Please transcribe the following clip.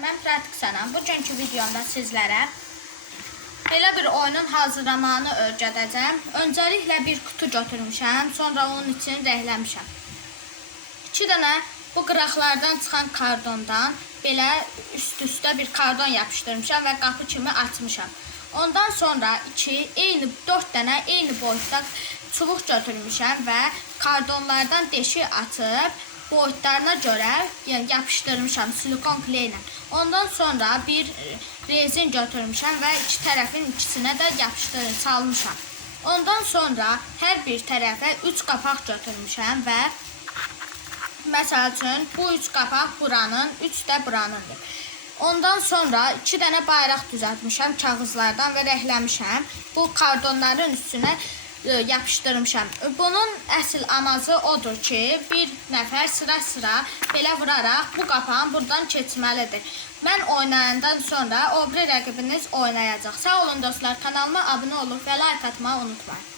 Mən Pratik Sənəm. Bugünkü videomda sizlərə belə bir oyunun hazırlamanı öyrədəcəm. Öncəliklə bir kutu götürmüşəm, sonra onun için rəhləmişəm. 2 dənə bu qıraqlardan çıxan kardondan belə üst-üstə bir kardon yapışdırmışam və qapı kimi açmışam. Ondan sonra 2 eyni 4 dənə eyni boyutda çubuq götürmüşəm və kardonlardan deşik açıb boyutlarına görə yəni yapışdırmışam silikon kleylə. Ondan sonra bir e, rezin götürmüşəm və iki tərəfin ikisinə də yapışdırıb salmışam. Ondan sonra hər bir tərəfə 3 qapaq götürmüşəm və Məsəl üçün bu üç qapaq buranın, üç də buranındır. Ondan sonra iki dənə bayraq düzəltmişəm kağızlardan və rəhləmişəm. Bu kardonların üstünə yapışdırmışam. Bunun əsl amacı odur ki, bir nəfər sıra-sıra belə vuraraq bu qapağın buradan keçməlidir. Mən oynayandan sonra o biri rəqibiniz oynayacaq. Sağ olun dostlar, kanalıma abunə olub və like atmağı unutmayın.